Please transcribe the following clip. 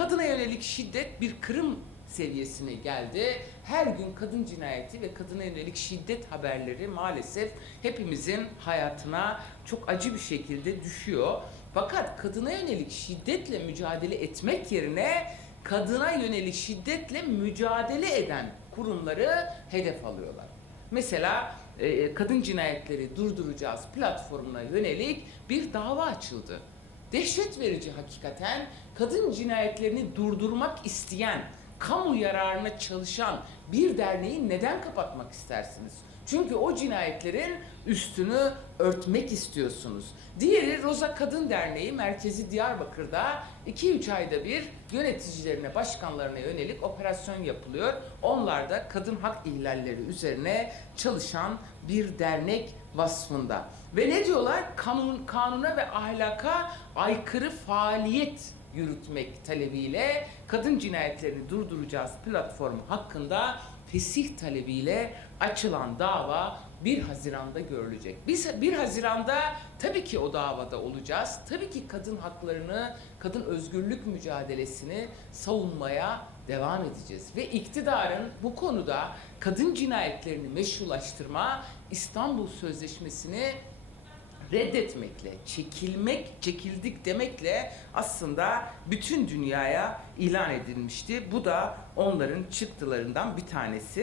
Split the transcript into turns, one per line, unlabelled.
Kadına yönelik şiddet bir kırım seviyesine geldi. Her gün kadın cinayeti ve kadına yönelik şiddet haberleri maalesef hepimizin hayatına çok acı bir şekilde düşüyor. Fakat kadına yönelik şiddetle mücadele etmek yerine kadına yönelik şiddetle mücadele eden kurumları hedef alıyorlar. Mesela e, kadın cinayetleri durduracağız platformuna yönelik bir dava açıldı. Dehşet verici hakikaten kadın cinayetlerini durdurmak isteyen, kamu yararına çalışan bir derneği neden kapatmak istersiniz? Çünkü o cinayetlerin üstünü örtmek istiyorsunuz. Diğeri Roza Kadın Derneği merkezi Diyarbakır'da 2-3 ayda bir yöneticilerine, başkanlarına yönelik operasyon yapılıyor. Onlar da kadın hak ihlalleri üzerine çalışan bir dernek vasfında. Ve ne diyorlar? Kanun, kanuna ve ahlaka aykırı faaliyet yürütmek talebiyle kadın cinayetlerini durduracağız platformu hakkında fesih talebiyle açılan dava 1 Haziran'da görülecek. Biz 1 Haziran'da tabii ki o davada olacağız. Tabii ki kadın haklarını, kadın özgürlük mücadelesini savunmaya devam edeceğiz. Ve iktidarın bu konuda kadın cinayetlerini meşrulaştırma, İstanbul Sözleşmesi'ni reddetmekle, çekilmek, çekildik demekle aslında bütün dünyaya ilan edilmişti. Bu da onların çıktılarından bir tanesi.